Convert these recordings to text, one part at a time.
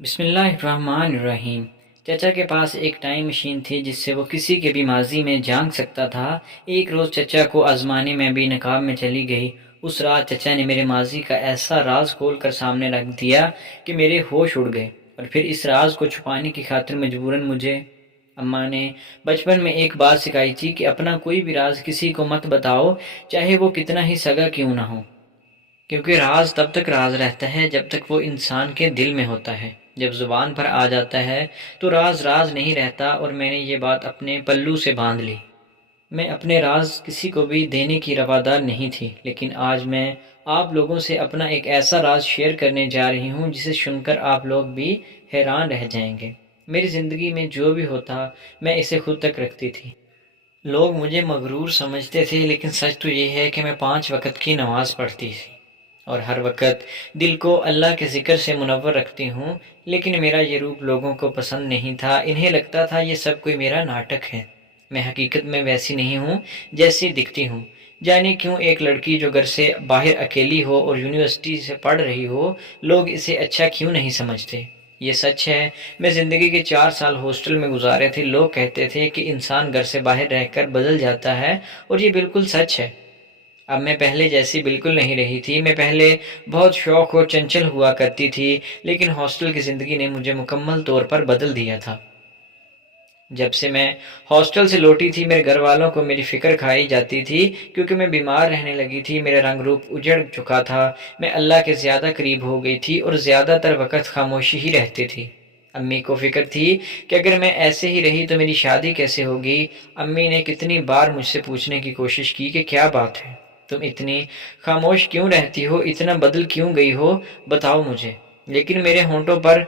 بسم اللہ الرحمن الرحیم۔ چچا کے پاس ایک ٹائم مشین تھی جس سے وہ کسی کے بھی ماضی میں جھانک سکتا تھا۔ ایک روز چچا کو آزمانے میں بھی نقاب میں چلی گئی۔ اس رات چچا نے میرے ماضی کا ایسا راز کھول کر سامنے رکھ دیا کہ میرے ہوش اڑ گئے، اور پھر اس راز کو چھپانے کی خاطر مجبوراً مجھے اماں نے بچپن میں ایک بات سکھائی تھی کہ اپنا کوئی بھی راز کسی کو مت بتاؤ، چاہے وہ کتنا ہی سگا کیوں نہ ہو، کیونکہ راز تب تک راز رہتا ہے جب تک وہ انسان کے دل میں ہوتا ہے۔ جب زبان پر آ جاتا ہے تو راز راز نہیں رہتا، اور میں نے یہ بات اپنے پلو سے باندھ لی۔ میں اپنے راز کسی کو بھی دینے کی روادار نہیں تھی، لیکن آج میں آپ لوگوں سے اپنا ایک ایسا راز شیئر کرنے جا رہی ہوں جسے سن کر آپ لوگ بھی حیران رہ جائیں گے۔ میری زندگی میں جو بھی ہوتا میں اسے خود تک رکھتی تھی۔ لوگ مجھے مغرور سمجھتے تھے، لیکن سچ تو یہ ہے کہ میں 5 وقت کی نماز پڑھتی تھی اور ہر وقت دل کو اللہ کے ذکر سے منور رکھتی ہوں، لیکن میرا یہ روپ لوگوں کو پسند نہیں تھا۔ انہیں لگتا تھا یہ سب کوئی میرا ناٹک ہے۔ میں حقیقت میں ویسی نہیں ہوں جیسی دکھتی ہوں۔ جانے کیوں ایک لڑکی جو گھر سے باہر اکیلی ہو اور یونیورسٹی سے پڑھ رہی ہو، لوگ اسے اچھا کیوں نہیں سمجھتے؟ یہ سچ ہے۔ میں زندگی کے 4 سال ہاسٹل میں گزارے تھے۔ لوگ کہتے تھے کہ انسان گھر سے باہر رہ کر بدل جاتا ہے، اور یہ بالکل سچ ہے۔ اب میں پہلے جیسی بالکل نہیں رہی تھی۔ میں پہلے بہت شوق اور چنچل ہوا کرتی تھی، لیکن ہاسٹل کی زندگی نے مجھے مکمل طور پر بدل دیا تھا۔ جب سے میں ہاسٹل سے لوٹی تھی، میرے گھر والوں کو میری فکر کھائی جاتی تھی، کیونکہ میں بیمار رہنے لگی تھی۔ میرا رنگ روپ اجڑ چکا تھا۔ میں اللہ کے زیادہ قریب ہو گئی تھی اور زیادہ تر وقت خاموشی ہی رہتی تھی۔ امی کو فکر تھی کہ اگر میں ایسے ہی رہی تو میری شادی کیسے ہوگی۔ امی نے کتنی بار مجھ سے پوچھنے کی کوشش کی کہ کیا بات ہے، تم اتنی خاموش کیوں رہتی ہو، اتنا بدل کیوں گئی ہو، بتاؤ مجھے۔ لیکن میرے ہونٹوں پر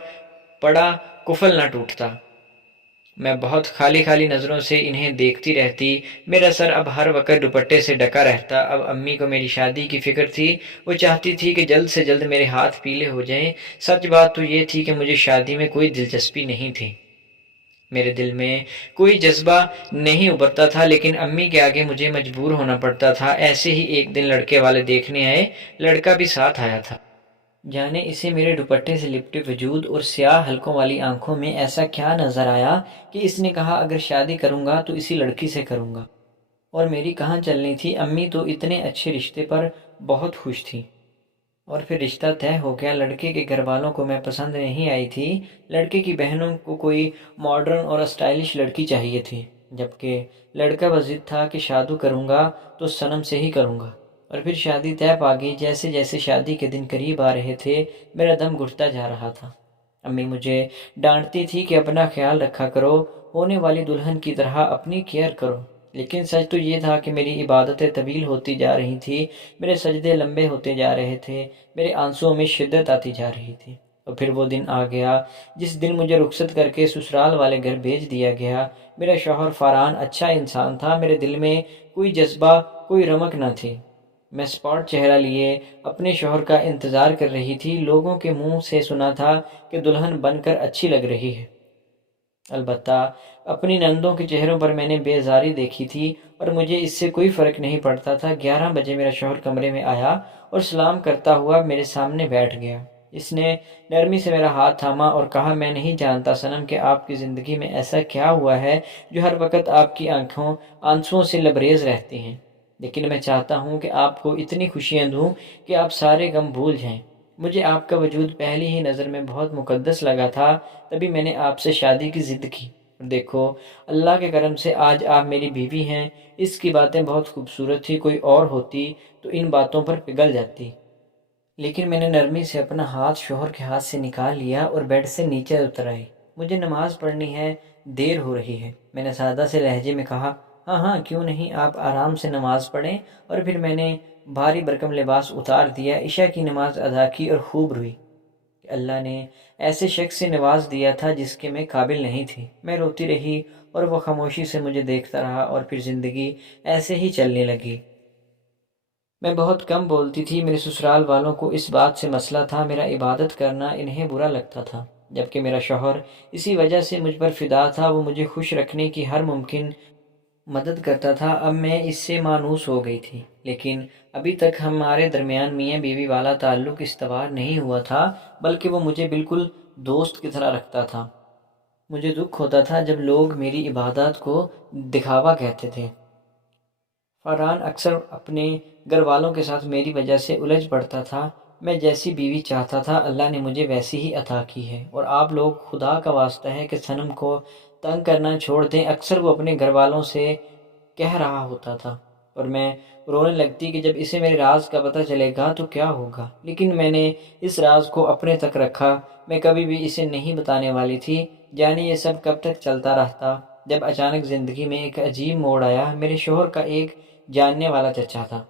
پڑا قفل نہ ٹوٹتا۔ میں بہت خالی خالی نظروں سے انہیں دیکھتی رہتی۔ میرا سر اب ہر وقت دوپٹے سے ڈھکا رہتا۔ اب امی کو میری شادی کی فکر تھی۔ وہ چاہتی تھی کہ جلد سے جلد میرے ہاتھ پیلے ہو جائیں۔ سچ بات تو یہ تھی کہ مجھے شادی میں کوئی دلچسپی نہیں تھی۔ میرے دل میں کوئی جذبہ نہیں ابھرتا تھا، لیکن امی کے آگے مجھے مجبور ہونا پڑتا تھا۔ ایسے ہی ایک دن لڑکے والے دیکھنے آئے۔ لڑکا بھی ساتھ آیا تھا۔ جانے اسے میرے دوپٹے سے لپٹے وجود اور سیاہ حلقوں والی آنکھوں میں ایسا کیا نظر آیا کہ اس نے کہا اگر شادی کروں گا تو اسی لڑکی سے کروں گا۔ اور میری کہاں چلنی تھی؟ امی تو اتنے اچھے رشتے پر بہت خوش تھی، اور پھر رشتہ طے ہو گیا۔ لڑکے کے گھر والوں کو میں پسند نہیں آئی تھی۔ لڑکے کی بہنوں کو کوئی ماڈرن اور اسٹائلش لڑکی چاہیے تھی، جبکہ لڑکا بضد تھا کہ شادی کروں گا تو صنم سے ہی کروں گا۔ اور پھر شادی طے پا گئی۔ جیسے جیسے شادی کے دن قریب آ رہے تھے، میرا دم گھٹتا جا رہا تھا۔ امی مجھے ڈانٹتی تھی کہ اپنا خیال رکھا کرو، ہونے والی دلہن کی طرح اپنی کیئر کرو، لیکن سچ تو یہ تھا کہ میری عبادتیں طویل ہوتی جا رہی تھیں، میرے سجدے لمبے ہوتے جا رہے تھے، میرے آنسوؤں میں شدت آتی جا رہی تھی۔ اور پھر وہ دن آ گیا جس دن مجھے رخصت کر کے سسرال والے گھر بھیج دیا گیا۔ میرا شوہر فارحان اچھا انسان تھا۔ میرے دل میں کوئی جذبہ، کوئی رمق نہ تھی۔ میں اسپاٹ چہرہ لیے اپنے شوہر کا انتظار کر رہی تھی۔ لوگوں کے منہ سے سنا تھا کہ دلہن بن کر اچھی لگ رہی ہے۔ البتہ اپنی نندوں کے چہروں پر میں نے بیزاری دیکھی تھی، اور مجھے اس سے کوئی فرق نہیں پڑتا تھا۔ 11 بجے میرا شوہر کمرے میں آیا اور سلام کرتا ہوا میرے سامنے بیٹھ گیا۔ اس نے نرمی سے میرا ہاتھ تھاما اور کہا میں نہیں جانتا صنم کہ آپ کی زندگی میں ایسا کیا ہوا ہے جو ہر وقت آپ کی آنکھوں آنسوؤں سے لبریز رہتی ہیں، لیکن میں چاہتا ہوں کہ آپ کو اتنی خوشیاں دوں کہ آپ سارے غم بھول جائیں۔ مجھے آپ کا وجود پہلی ہی نظر میں بہت مقدس لگا تھا، تبھی میں نے آپ سے شادی کی ضد کی۔ دیکھو، اللہ کے کرم سے آج آپ میری بیوی ہیں۔ اس کی باتیں بہت خوبصورت تھی، کوئی اور ہوتی تو ان باتوں پر پگھل جاتی، لیکن میں نے نرمی سے اپنا ہاتھ شوہر کے ہاتھ سے نکال لیا اور بیڈ سے نیچے اتر آئی۔ مجھے نماز پڑھنی ہے، دیر ہو رہی ہے، میں نے سادہ سے لہجے میں کہا۔ ہاں ہاں کیوں نہیں، آپ آرام سے نماز پڑھیں۔ اور پھر میں نے بھاری بھرکم لباس اتار دیا، عشاء کی نماز ادا کی اور خوب روئی کہ اللہ نے ایسے شخص سے نواز دیا تھا جس کے میں قابل نہیں تھی۔ میں روتی رہی اور وہ خاموشی سے مجھے دیکھتا رہا، اور پھر زندگی ایسے ہی چلنے لگی۔ میں بہت کم بولتی تھی۔ میرے سسرال والوں کو اس بات سے مسئلہ تھا، میرا عبادت کرنا انہیں برا لگتا تھا، جبکہ میرا شوہر اسی وجہ سے مجھ پر فدا تھا۔ وہ مجھے خوش رکھنے کی ہر ممکن مدد کرتا تھا۔ اب میں اس سے مانوس ہو گئی تھی، لیکن ابھی تک ہمارے درمیان میاں بیوی والا تعلق استوار نہیں ہوا تھا، بلکہ وہ مجھے بالکل دوست کی طرح رکھتا تھا۔ مجھے دکھ ہوتا تھا جب لوگ میری عبادات کو دکھاوا کہتے تھے۔ فرحان اکثر اپنے گھر والوں کے ساتھ میری وجہ سے الجھ پڑتا تھا۔ میں جیسی بیوی چاہتا تھا اللہ نے مجھے ویسی ہی عطا کی ہے، اور آپ لوگ خدا کا واسطہ ہے کہ صنم کو تنگ کرنا چھوڑ دیں۔ اکثر وہ اپنے گھر والوں سے کہہ رہا ہوتا تھا، اور میں رونے لگتی کہ جب اسے میرے راز کا پتہ چلے گا تو کیا ہوگا، لیکن میں نے اس راز کو اپنے تک رکھا۔ میں کبھی بھی اسے نہیں بتانے والی تھی، جانے یہ سب کب تک چلتا رہتا۔ جب اچانک زندگی میں ایک عجیب موڑ آیا۔ میرے شوہر کا ایک جاننے والا چچا تھا۔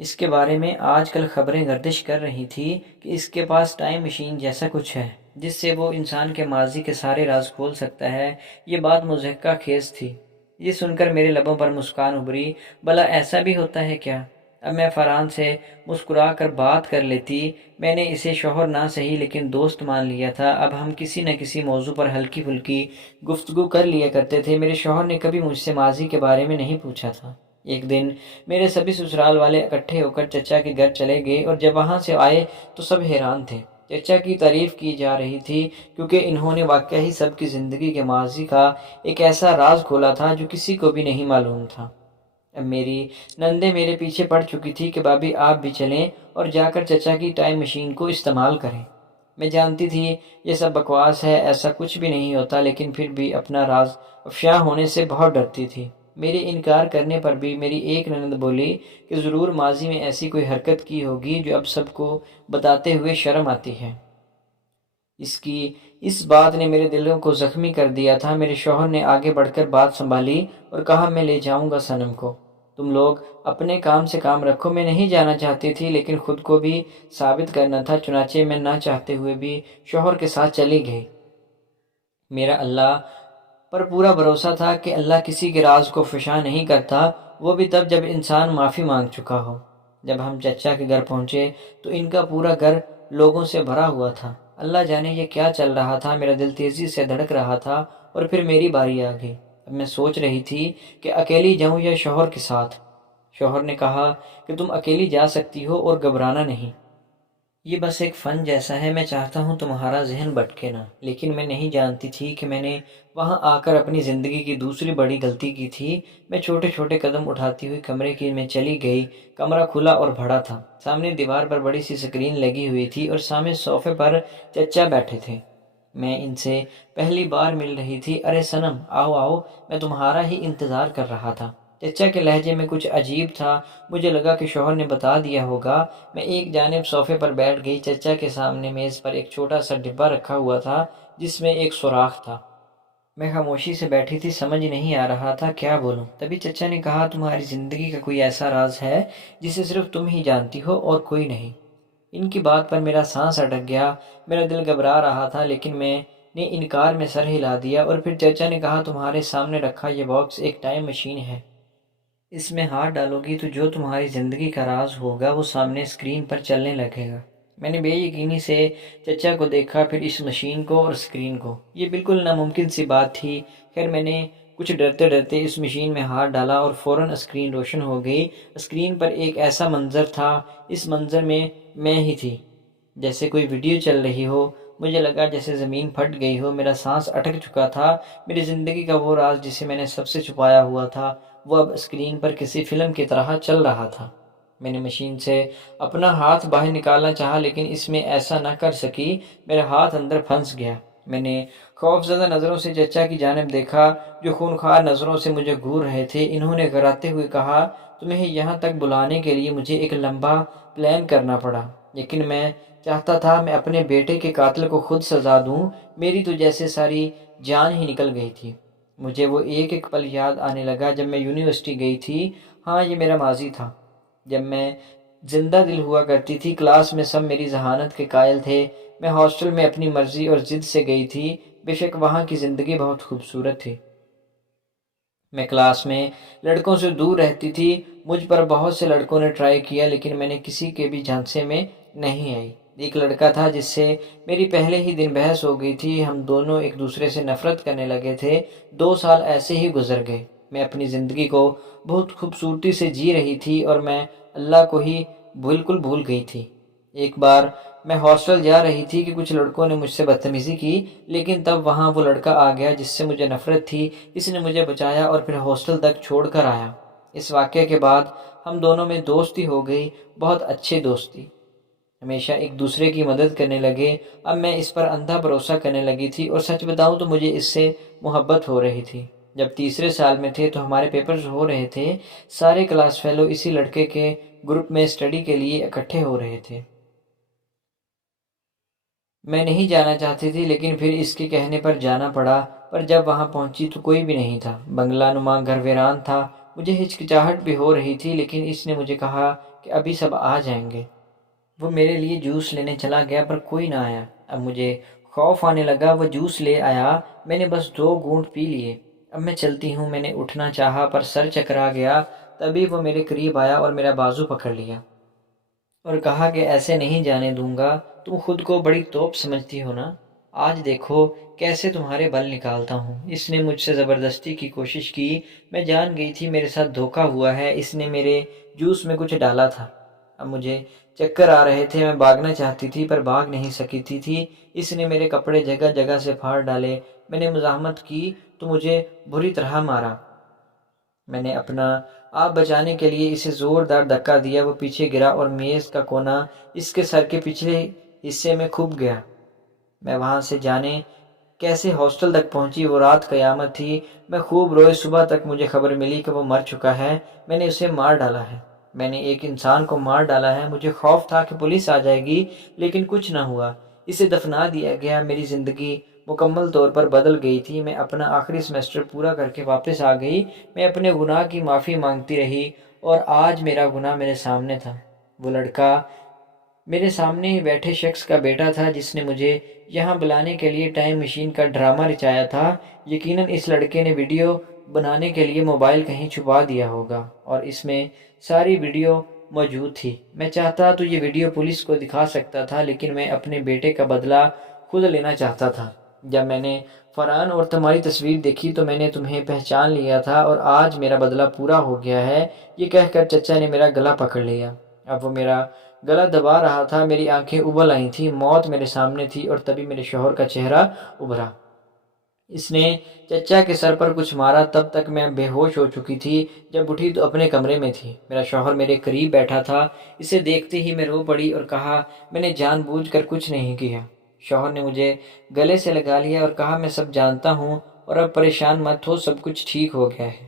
اس کے بارے میں آج کل خبریں گردش کر رہی تھی کہ اس کے پاس ٹائم مشین جیسا کچھ ہے جس سے وہ انسان کے ماضی کے سارے راز کھول سکتا ہے۔ یہ بات مضحکہ خیز تھی۔ یہ سن کر میرے لبوں پر مسکان ابھری۔ بھلا ایسا بھی ہوتا ہے کیا؟ اب میں فرحان سے مسکرا کر بات کر لیتی۔ میں نے اسے شوہر نہ صحیح لیکن دوست مان لیا تھا۔ اب ہم کسی نہ کسی موضوع پر ہلکی پھلکی گفتگو کر لیا کرتے تھے۔ میرے شوہر نے کبھی مجھ سے ماضی کے بارے میں نہیں پوچھا تھا۔ ایک دن میرے سبھی سسرال والے اکٹھے ہو کر چچا کے گھر چلے گئے، اور جب وہاں سے آئے تو سب حیران تھے۔ چچا کی تعریف کی جا رہی تھی کیونکہ انہوں نے واقعی سب کی زندگی کے ماضی کا ایک ایسا راز کھولا تھا جو کسی کو بھی نہیں معلوم تھا۔ اب میری نندیں میرے پیچھے پڑ چکی تھی کہ بھابھی آپ بھی چلیں اور جا کر چچا کی ٹائم مشین کو استعمال کریں۔ میں جانتی تھی یہ سب بکواس ہے، ایسا کچھ بھی نہیں ہوتا، لیکن پھر بھی اپنا راز افشا ہونے سے بہت ڈرتی تھی۔ میرے انکار کرنے پر بھی میری ایک نند بولی کہ ضرور ماضی میں ایسی کوئی حرکت کی ہوگی جو اب سب کو بتاتے ہوئے شرم آتی ہے۔ اس بات نے میرے دلوں کو زخمی کر دیا تھا۔ میرے شوہر نے آگے بڑھ کر بات سنبھالی اور کہا میں لے جاؤں گا صنم کو، تم لوگ اپنے کام سے کام رکھو۔ میں نہیں جانا چاہتی تھی لیکن خود کو بھی ثابت کرنا تھا، چنانچہ میں نہ چاہتے ہوئے بھی شوہر کے ساتھ چلی گئی۔ میرا اللہ پر پورا بھروسہ تھا کہ اللہ کسی کے راز کو فشا نہیں کرتا، وہ بھی تب جب انسان معافی مانگ چکا ہو۔ جب ہم چچا کے گھر پہنچے تو ان کا پورا گھر لوگوں سے بھرا ہوا تھا۔ اللہ جانے یہ کیا چل رہا تھا، میرا دل تیزی سے دھڑک رہا تھا، اور پھر میری باری آ گئی۔ اب میں سوچ رہی تھی کہ اکیلی جاؤں یا شوہر کے ساتھ۔ شوہر نے کہا کہ تم اکیلی جا سکتی ہو اور گھبرانا نہیں، یہ بس ایک فن جیسا ہے، میں چاہتا ہوں تمہارا ذہن بھٹکے نہ۔ لیکن میں نہیں جانتی تھی کہ میں نے وہاں آ کر اپنی زندگی کی دوسری بڑی غلطی کی تھی۔ میں چھوٹے چھوٹے قدم اٹھاتی ہوئی کمرے کی میں چلی گئی۔ کمرہ کھلا اور بڑا تھا۔ سامنے دیوار پر بڑی سی اسکرین لگی ہوئی تھی اور سامنے صوفے پر چچا بیٹھے تھے۔ میں ان سے پہلی بار مل رہی تھی۔ ارے صنم آؤ آؤ، میں تمہارا ہی انتظار کر رہا تھا۔ چچا کے لہجے میں کچھ عجیب تھا۔ مجھے لگا کہ شوہر نے بتا دیا ہوگا۔ میں ایک جانب صوفے پر بیٹھ گئی۔ چچا کے سامنے میز پر ایک چھوٹا سا ڈبہ رکھا ہوا تھا جس میں ایک سوراخ تھا۔ میں خاموشی سے بیٹھی تھی، سمجھ نہیں آ رہا تھا کیا بولوں۔ تبھی چچا نے کہا تمہاری زندگی کا کوئی ایسا راز ہے جسے صرف تم ہی جانتی ہو اور کوئی نہیں۔ ان کی بات پر میرا سانس اٹک گیا۔ میرا دل گھبرا رہا تھا لیکن میں نے انکار میں سر ہلا دیا۔ اور پھر چچا نے کہا تمہارے سامنے رکھا یہ باکس ایک ٹائم مشین ہے۔ اس میں ہاتھ ڈالو گی تو جو تمہاری زندگی کا راز ہوگا وہ سامنے اسکرین پر چلنے لگے گا۔ میں نے بے یقینی سے چچا کو دیکھا، پھر اس مشین کو اور اسکرین کو۔ یہ بالکل ناممکن سی بات تھی۔ خیر میں نے کچھ ڈرتے ڈرتے اس مشین میں ہاتھ ڈالا اور فوراً اسکرین روشن ہو گئی۔ اسکرین پر ایک ایسا منظر تھا، اس منظر میں ہی تھی جیسے کوئی ویڈیو چل رہی ہو۔ مجھے لگا جیسے زمین پھٹ گئی ہو، میرا سانس اٹک چکا تھا۔ میری زندگی کا وہ راز جسے میں نے سب سے چھپایا ہوا تھا وہ اب اسکرین پر کسی فلم کی طرح چل رہا تھا۔ میں نے مشین سے اپنا ہاتھ باہر نکالنا چاہا لیکن اس میں ایسا نہ کر سکی، میرا ہاتھ اندر پھنس گیا۔ میں نے خوفزدہ نظروں سے چچا کی جانب دیکھا جو خونخوار نظروں سے مجھے گھور رہے تھے۔ انہوں نے گھراتے ہوئے کہا تمہیں یہاں تک بلانے کے لیے مجھے ایک لمبا پلان کرنا پڑا، لیکن میں چاہتا تھا میں اپنے بیٹے کے قاتل کو خود سزا دوں۔ میری تو جیسے ساری جان ہی نکل گئی تھی۔ مجھے وہ ایک ایک پل یاد آنے لگا جب میں یونیورسٹی گئی تھی۔ ہاں یہ میرا ماضی تھا جب میں زندہ دل ہوا کرتی تھی۔ کلاس میں سب میری ذہانت کے قائل تھے۔ میں ہاسٹل میں اپنی مرضی اور ضد سے گئی تھی۔ بے شک وہاں کی زندگی بہت خوبصورت تھی۔ میں کلاس میں لڑکوں سے دور رہتی تھی۔ مجھ پر بہت سے لڑکوں نے ٹرائی کیا لیکن میں نے کسی کے بھی جھانسے میں نہیں آئی۔ ایک لڑکا تھا جس سے میری پہلے ہی دن بحث ہو گئی تھی۔ ہم دونوں ایک دوسرے سے نفرت کرنے لگے تھے۔ 2 سال ایسے ہی گزر گئے۔ میں اپنی زندگی کو بہت خوبصورتی سے جی رہی تھی اور میں اللہ کو ہی بالکل بھول گئی تھی۔ ایک بار میں ہاسٹل جا رہی تھی کہ کچھ لڑکوں نے مجھ سے بدتمیزی کی، لیکن تب وہاں وہ لڑکا آ گیا جس سے مجھے نفرت تھی۔ اس نے مجھے بچایا اور پھر ہاسٹل تک چھوڑ کر آیا۔ اس واقعے کے بعد ہم دونوں میں دوستی ہو گئی، بہت اچھی دوستی۔ ہمیشہ ایک دوسرے کی مدد کرنے لگے۔ اب میں اس پر اندھا بھروسہ کرنے لگی تھی، اور سچ بتاؤں تو مجھے اس سے محبت ہو رہی تھی۔ جب تیسرے سال میں تھے تو ہمارے پیپرز ہو رہے تھے۔ سارے کلاس فیلو اسی لڑکے کے گروپ میں اسٹڈی کے لیے اکٹھے ہو رہے تھے۔ میں نہیں جانا چاہتی تھی، لیکن پھر اس کے کہنے پر جانا پڑا۔ پر جب وہاں پہنچی تو کوئی بھی نہیں تھا، بنگلہ نما گھر ویران تھا۔ مجھے ہچکچاہٹ بھی ہو رہی تھی، لیکن اس نے مجھے کہا کہ ابھی سب آ جائیں گے۔ وہ میرے لیے جوس لینے چلا گیا پر کوئی نہ آیا۔ اب مجھے خوف آنے لگا۔ وہ جوس لے آیا، میں نے بس 2 گھونٹ پی لیے۔ اب میں چلتی ہوں۔ میں نے اٹھنا چاہا پر سر چکرا گیا۔ تبھی وہ میرے قریب آیا اور میرا بازو پکڑ لیا اور کہا کہ ایسے نہیں جانے دوں گا، تم خود کو بڑی توپ سمجھتی ہو نا، آج دیکھو کیسے تمہارے بل نکالتا ہوں۔ اس نے مجھ سے زبردستی کی کوشش کی۔ میں جان گئی تھی میرے ساتھ دھوکا ہوا ہے، اس نے میرے جوس میں کچھ ڈالا تھا۔ اب مجھے چکر آ رہے تھے، میں بھاگنا چاہتی تھی پر بھاگ نہیں سکتی تھی۔ اس نے میرے کپڑے جگہ جگہ سے پھاڑ ڈالے۔ میں نے مزاحمت کی تو مجھے بری طرح مارا۔ میں نے اپنا آپ بچانے کے لیے اسے زوردار دھکا دیا۔ وہ پیچھے گرا اور میز کا کونا اس کے سر کے پچھلے حصے میں کھپ گیا۔ میں وہاں سے جانے کیسے ہاسٹل تک پہنچی۔ وہ رات قیامت تھی۔ میں خوب روئے۔ صبح تک مجھے خبر ملی کہ وہ مر چکا ہے۔ میں نے اسے مار ڈالا ہے۔ میں نے ایک انسان کو مار ڈالا ہے۔ مجھے خوف تھا کہ پولیس آ جائے گی، لیکن کچھ نہ ہوا۔ اسے دفنا دیا گیا۔ میری زندگی مکمل طور پر بدل گئی تھی۔ میں اپنا آخری سیمسٹر پورا کر کے واپس آ گئی۔ میں اپنے گناہ کی معافی مانگتی رہی، اور آج میرا گناہ میرے سامنے تھا۔ وہ لڑکا میرے سامنے ہی بیٹھے شخص کا بیٹا تھا جس نے مجھے یہاں بلانے کے لیے ٹائم مشین کا ڈرامہ رچایا تھا۔ یقیناً اس لڑکے نے ویڈیو بنانے کے لیے موبائل کہیں چھپا دیا ہوگا، اور اس میں ساری ویڈیو موجود تھی۔ میں چاہتا تو یہ ویڈیو پولیس کو دکھا سکتا تھا، لیکن میں اپنے بیٹے کا بدلہ خود لینا چاہتا تھا۔ جب میں نے فرحان اور تمہاری تصویر دیکھی تو میں نے تمہیں پہچان لیا تھا، اور آج میرا بدلہ پورا ہو گیا ہے۔ یہ کہہ کر چچا نے میرا گلا پکڑ لیا۔ اب وہ میرا گلا دبا رہا تھا۔ میری آنکھیں ابل آئی تھیں۔ موت میرے سامنے تھی، اور تبھی میرے شوہر کا چہرہ ابھرا۔ اس نے چچا کے سر پر کچھ مارا۔ تب تک میں بے ہوش ہو چکی تھی۔ جب اٹھی تو اپنے کمرے میں تھی۔ میرا شوہر میرے قریب بیٹھا تھا۔ اسے دیکھتے ہی میں رو پڑی اور کہا میں نے جان بوجھ کر کچھ نہیں کیا۔ شوہر نے مجھے گلے سے لگا لیا اور کہا میں سب جانتا ہوں، اور اب پریشان مت ہو، سب کچھ ٹھیک ہو گیا ہے۔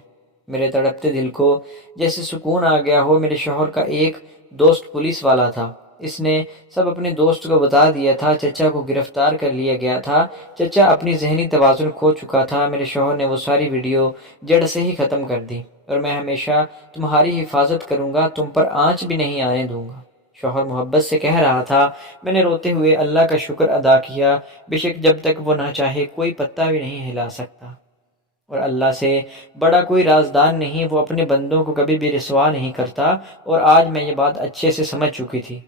میرے تڑپتے دل کو جیسے سکون آ گیا ہو۔ میرے شوہر کا ایک دوست پولیس والا تھا۔ اس نے سب اپنے دوست کو بتا دیا تھا۔ چچا کو گرفتار کر لیا گیا تھا۔ چچا اپنی ذہنی توازن کھو چکا تھا۔ میرے شوہر نے وہ ساری ویڈیو جڑ سے ہی ختم کر دی، اور میں ہمیشہ تمہاری حفاظت کروں گا، تم پر آنچ بھی نہیں آنے دوں گا۔ شوہر محبت سے کہہ رہا تھا۔ میں نے روتے ہوئے اللہ کا شکر ادا کیا۔ بے شک جب تک وہ نہ چاہے کوئی پتا بھی نہیں ہلا سکتا، اور اللہ سے بڑا کوئی رازدان نہیں۔ وہ اپنے بندوں کو کبھی بھی رسوا نہیں کرتا، اور آج میں یہ بات اچھے سے سمجھ چکی تھی۔